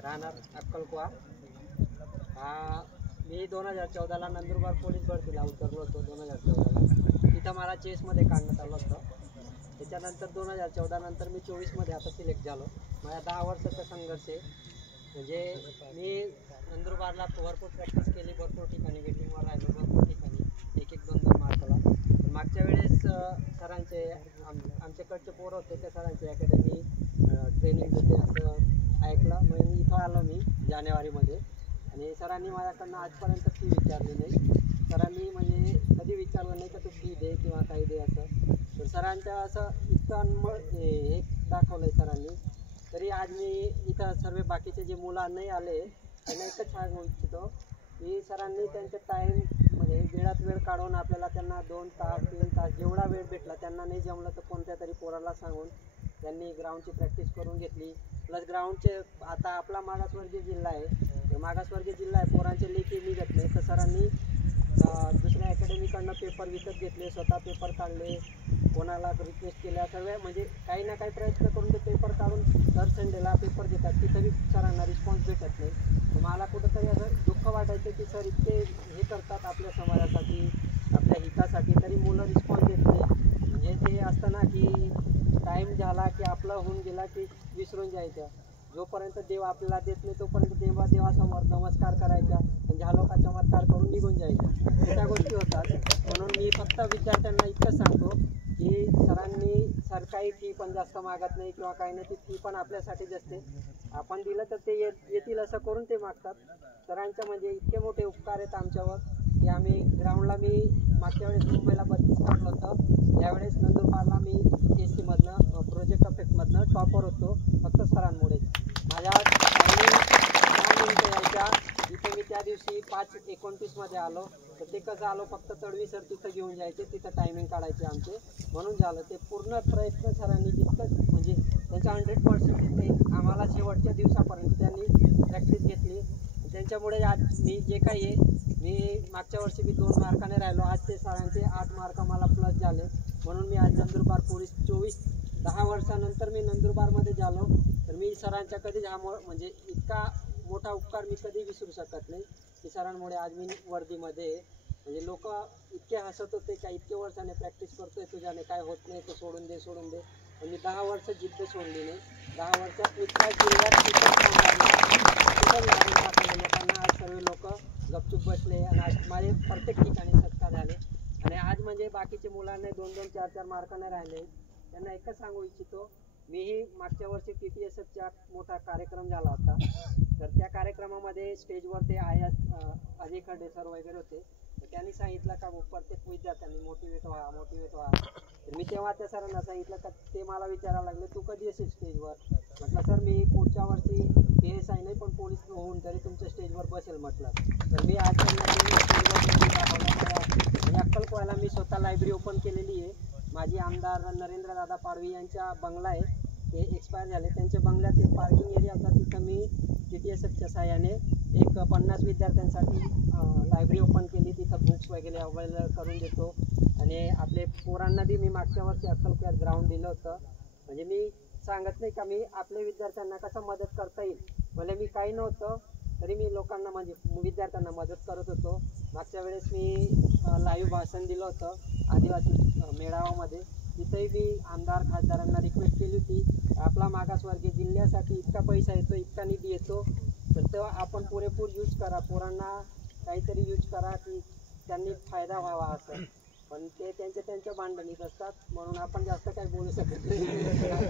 राहणार अक्कलकुवा। मी 2014ला नंदुरबार पोलीस भरतीला उतरलो होतो। 2014ला तिथं मला चेसमध्ये काढण्यात आलं होतं। त्याच्यानंतर 2014 नंतर मी 24मध्ये आता सिलेक्ट झालो। माझ्या 10 वर्षाचा संघर्ष आहे। म्हणजे मी नंदुरबारला भरपूर प्रॅक्टिस केली, भरपूर ठिकाणी वेटिंगवर राहिलो, भरपूर ठिकाणी एक एक 2-2 मार्कला। मागच्या वेळेस सरांचे आमच्याकडचे पोरं होते, त्या सरांची अकॅडमी ट्रेनिंग देते असं ऐकलं। मग इथं आलो मी जानेवारीमध्ये आणि सरांनी माझ्याकडनं आजपर्यंत फी विचारली नाही। सरांनी म्हणजे कधी विचारलं नाही का तू फी दे किंवा काही दे असं। तर सरांच्या असं इतकं हे दाखवलं आहे सरांनी। तरी आज मी इथं सर्व बाकीचे जे मुलं नाही आले त्यांना एकच सांगू इच्छितो की सरांनी त्यांचा टाईम म्हणजे वेळात वेळ काढून आपल्याला त्यांना 2 तास 3 तास जेवढा वेळ भेटला, त्यांना नाही जमलं तर कोणत्या तरी पोराला सांगून त्यांनी ग्राउंडची प्रॅक्टिस करून घेतली। प्लस ग्राउंडचे आता आपला मागासवर्गीय जिल्हा आहे, मागासवर्गीय जिल्हा आहे, पोरांचे लेखी निघत नाही तर सरांनी दुसऱ्या अकॅडमीकडनं पेपर विकत घेतले, स्वतः पेपर काढले, कोणाला रिक्वेस्ट केल्या, सर्व म्हणजे काही ना काही प्रयत्न करून ते पेपर काढून दर संडेला पेपर देतात। तिथं बी सरांना रिस्पॉन्स भेटत नाही। मला कुठंतरी असं दुःख वाटायचं की सर इतके हे करतात आपल्या समाजासाठी, आपल्या हितासाठी, तरी मुलं रिस्पॉन्स देत नाही। म्हणजे ते असतं ना की टाईम झाला की आपला होऊन गेला की विसरून जायचं। जोपर्यंत देव आपल्याला देत नाही तोपर्यंत देवासमोर नमस्कार करायचा, झालो का चमत्कार करून निघून जायचं, त्या गोष्टी होतात। म्हणून मी फक्त विद्यार्थ्यांना इतकंच सांगतो की सर काही फी पण जास्त मागत नाही किंवा काही नाही, ती फी पण आपल्यासाठीच असते। आपण दिलं तर ते येतील असं करून ते मागतात। सरांचं म्हणजे इतके मोठे उपकार आहेत आमच्यावर की आम्ही ग्राउंडला मी मागच्या वेळेस मुंबईला 32 काढलं होतं, यावेळेस नंदुरबारला मी SC मधनं प्रोजेक्ट अफेक्टमधनं टॉपर होतो, फक्त सरांमुळे। माझ्या टायमिंग 10 मिनिटं यायच्या, इथे मी त्या दिवशी 5:29मध्ये आलो तर ते कसं आलो, फक्त तडवी सर तिथं घेऊन जायचे, तिथं टायमिंग काढायचे आमचे, म्हणून झालं ते। पूर्ण प्रयत्न सरांनी जितकं म्हणजे त्यांचा 100% ते आम्हाला शेवटच्या दिवसापर्यंत त्यांनी प्रॅक्टिस घेतली। त्यांच्यामुळे आज मी जे काही आहे, मी मागच्या वर्षी मी 2 मार्काने राहिलो, आज ते सरांचे 8 मार्क मला प्लस झाले, म्हणून मी आज नंदुरबार पोलीस 10 वर्षानंतर मी नंदुरबारमध्ये झालो। तर मी सरांच्या कधीच म्हणजे इतका मोठा उपकार मी कधी विसरू शकत नाही की सरांमुळे आज मी वर्दीमध्ये। म्हणजे लोक इतके हसत होते का इतके वर्षाने प्रॅक्टिस करतोय, तुझ्याने काय होत नाही, तो सोडून दे सोडून दे, पण मी 10 वर्ष जिद्द सोडली नाही। 10 वर्षात मी काय लोकांना आज सर्व लोक गपचूप बसले आणि आज माझे प्रत्येक ठिकाणी सत्कार झाले। आणि आज म्हणजे बाकीचे मुलांना 2-2, 4-4 मार्काने राहिले, त्यांना एकच सांगू इच्छितो, मीही मागच्या वर्षी TTSFचा मोठा कार्यक्रम झाला होता, तर त्या कार्यक्रमामध्ये स्टेजवर ते अजय खडे सर वगैरे होते, तर त्यांनी सांगितलं का प्रत्येक विद्यार्थ्यांनी मोटिवेट व्हा। तर मी तेव्हा त्या सरांना सांगितलं का ते मला विचारायला लागले, तू कधी येशील स्टेजवर? म्हटलं सर मी पुढच्या वर्षी PSI नाही पण पोलीस होऊन तरी तुमच्या स्टेजवर बसेल म्हटलं। तर मी आज अक्कलकुवाला मी स्वतः लायब्ररी ओपन केलेली आहे। माझी आमदार नरेंद्र दादा पाडवी यांचा बंगला आहे, ते एक्सपायर झाले, त्यांच्या बंगल्यात एक पार्किंग एरिया होता, तिथं मी TTSFच्या सहाय्याने एक 50 विद्यार्थ्यांसाठी लायब्ररी ओपन केली, तिथं बुक्स वगैरे अवेलेबल करून देतो। आणि आपले पोरांना बी मी मागच्या वर्षी अक्कलकुव्यात ग्राउंड दिलं होतं। म्हणजे मी सांगत नाही का मी आपल्या विद्यार्थ्यांना कसं मदत करता येईल, भले मी काही नव्हतं तरी मी लोकांना म्हणजे विद्यार्थ्यांना मदत करत होतो। मागच्या वेळेस मी लाईव्ह भाषण दिलं होतं आदिवासी मेळाव्यामध्ये, तिथेही मी आमदार खासदारांना रिक्वेस्ट केली होती, आपला मागासवर्गीय जिल्ह्यासाठी इतका पैसा येतो, इतका निधी येतो, तर तेव्हा आपण पुरेपूर यूज करा, पोरांना काहीतरी यूज करा की त्यांनी फायदा व्हावा असं। पण ते त्यांच्या भांडणीत असतात, म्हणून आपण जास्त काही बोलू शकत नाही।